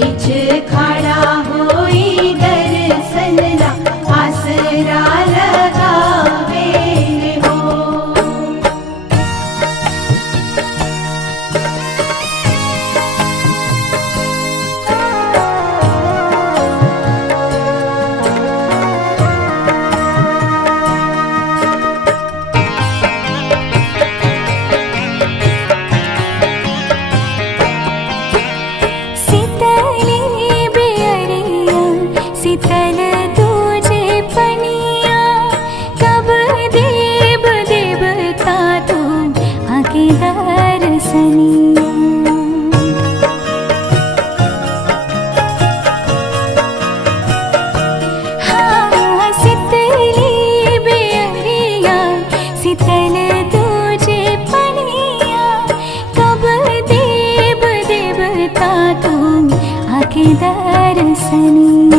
बीच खड़ा होई दर्शन ला आसरा लगावे हो। शीतल तुझे पनिया कब देव देवता तू आके दर्शनिया। हाँ शीतली बेअरिया शीतल तुझे पनिया कब देव देवता तू आके दर्शनिया।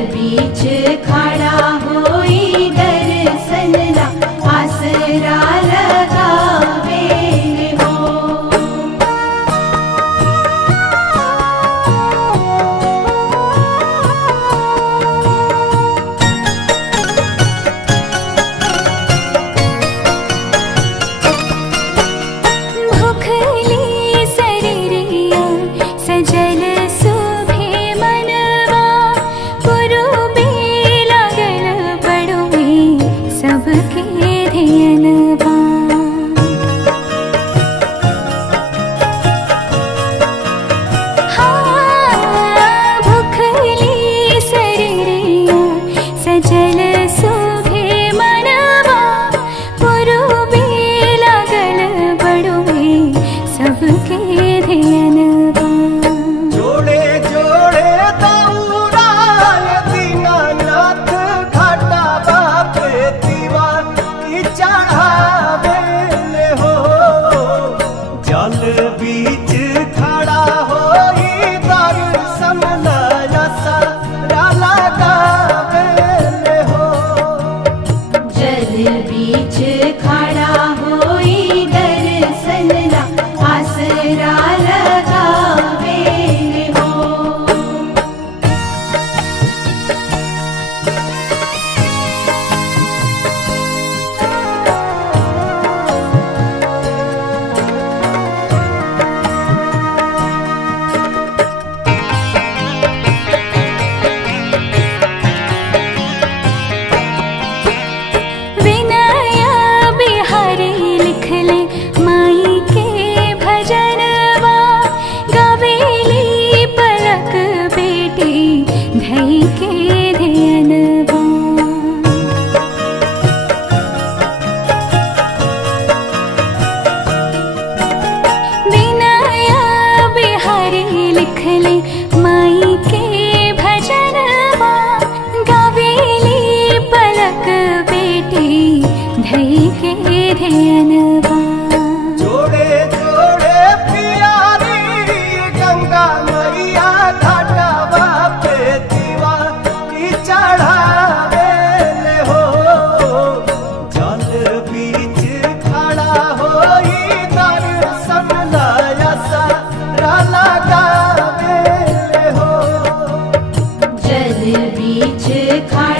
बीच खड़ा होई दर्शन ला आसरा लगावे हो। भूखली शरीरिया सजल सुभे मनवा पुरुबे लागल बड़ुए सबके धियनवा। हाँ भूखली शरीरिया सजल सुभे मनवा पुरुबे लागल बड़ुए सबके धियनवा। जोड़े जोड़े दौड़ाए दीनानाथ घाटा बापे दीवा की चढ़ावे हो। जल बीच खड़ा होई दर्शन ला आसरा लगावे हो। जल बीच खड़ा होई दर्शन ला आसरा लगावे हो। विनया बिहारी लिखले माई के भजनवा गावेली पलक बेटी धई के धियनवा। विनया बिहारी लिखले माई के भजनवा गावेली पलक बेटी धई के धियनवा। जोड़े जोड़े प्यारी गंगा मैया घाटा बापे दीवा की चढ़ावे हो। जल बीच खड़ा होई दर्शन ला आसरा लगावे हो। जल बीच खड़ा